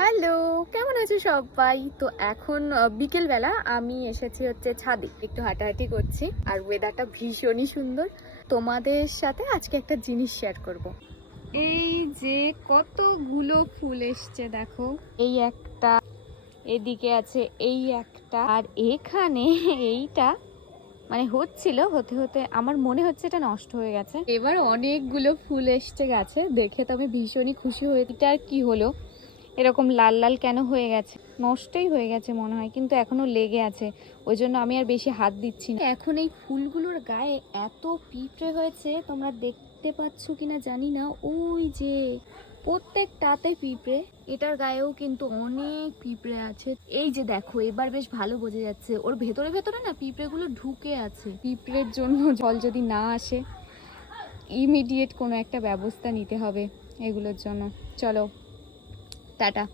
Hello, কেমন আছো সবাই? তো এখন বিকেল বেলা আমি এসেছি হচ্ছে ছাদে, একটু হাঁটাহাঁটি করছি আর ওয়েদারটা ভীষণই সুন্দর। তোমাদের সাথে আজকে একটা জিনিস শেয়ার করব। এই যে কতগুলো ফুল এসছে দেখো, এই একটা, এদিকে আছে এই একটা, আর এখানে এইটা মানে হচ্ছিল, হতে হতে আমার মনে হচ্ছে এটা নষ্ট হয়ে গেছে। এবার অনেকগুলো ফুল এসছে গাছে, দেখে তো আমি ভীষণই খুশি হয়ে। এটা আর কি হলো, এরকম লাল লাল কেন হয়ে গেছে? নষ্টই হয়ে গেছে মনে হয়, কিন্তু এখনো লেগে আছে, ওই জন্য আমি আর বেশি হাত দিচ্ছি না। এখন এই ফুলগুলোর গায়ে এত পিঁপড়ে হয়েছে, তোমরা দেখতে পাচ্ছ কিনা জানি না, ওই যে প্রত্যেকটাতে পিঁপড়ে। এটার গায়েও কিন্তু অনেক পিঁপড়ে আছে। এই যে দেখো, এবার বেশ ভালো বোঝা যাচ্ছে, ওর ভেতরে ভেতরে না পিঁপড়েগুলো ঢুকে আছে। পিঁপড়ের জন্য জল যদি না আসে, ইমিডিয়েট কোনো একটা ব্যবস্থা নিতে হবে এগুলোর জন্য। চলো, টাটা।